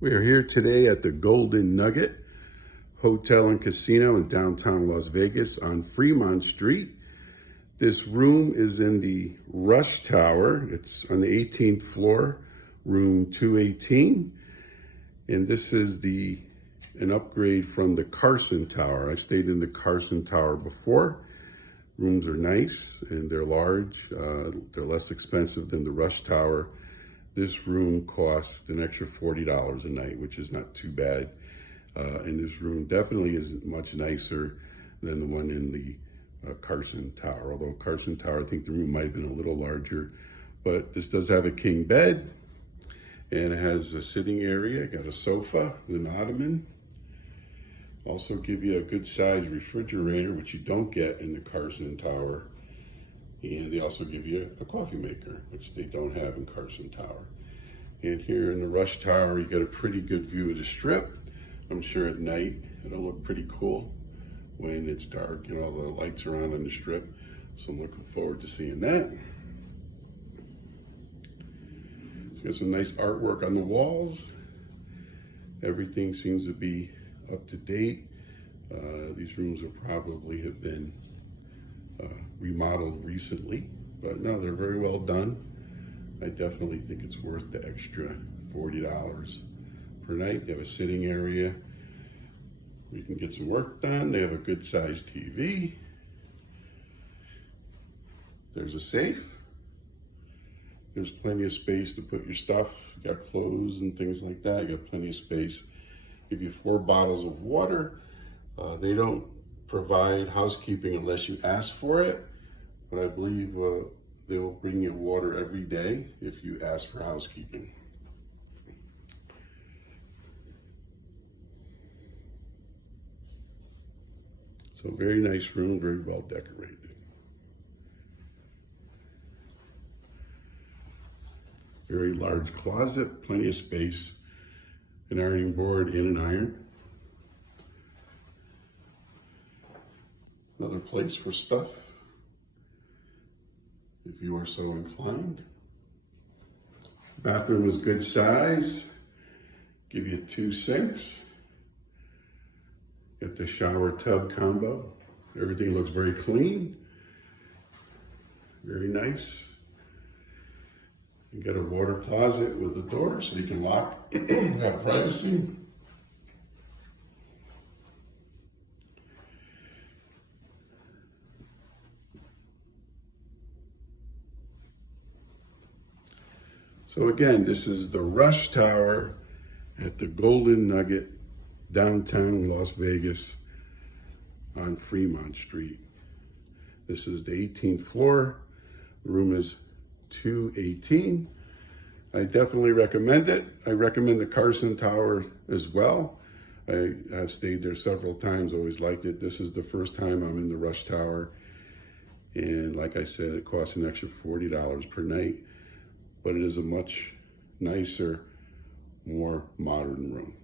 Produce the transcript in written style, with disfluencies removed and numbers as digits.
We are here today at the Golden Nugget Hotel and Casino in downtown Las Vegas on Fremont Street. This room is in the Rush Tower. It's on the 18th floor, room 218. And this is an upgrade from the Carson Tower. I've stayed in the Carson Tower before. Rooms are nice and they're large. They're less expensive than the Rush Tower. This room costs an extra $40 a night, which is not too bad. And this room definitely isn't much nicer than the one in the Carson Tower. Although Carson Tower, I think the room might have been a little larger, but this does have a king bed and it has a sitting area. Got a sofa with an ottoman. Also give you a good sized refrigerator, which you don't get in the Carson Tower. And they also give you a coffee maker, which they don't have in Carson Tower. And here in the Rush Tower, you got a pretty good view of the Strip. I'm sure at night it'll look pretty cool when it's dark and all the lights are on the Strip. So I'm looking forward to seeing that. It's got some nice artwork on the walls. Everything seems to be up to date. These rooms will probably have been remodeled recently, but no, they're very well done. I definitely think it's worth the extra $40 per night. You have a sitting area where you can get some work done. They have a good sized TV. There's a safe. There's plenty of space to put your stuff. You got clothes and things like that. You got plenty of space. Give you 4 bottles of water. They don't provide housekeeping unless you ask for it, but I believe they will bring you water every day if you ask for housekeeping. So very nice room, very well decorated. Very large closet, plenty of space, an ironing board and an iron. Another place for stuff, if you are so inclined. Bathroom is good size. Give you 2 sinks. Get the shower tub combo. Everything looks very clean. Very nice. You get a water closet with a door so you can lock, have privacy. So again, this is the Rush Tower at the Golden Nugget, downtown Las Vegas on Fremont Street. This is the 18th floor. The room is 218. I definitely recommend it. I recommend the Carson Tower as well. I've stayed there several times, always liked it. This is the first time I'm in the Rush Tower. And like I said, it costs an extra $40 per night. But it is a much nicer, more modern room.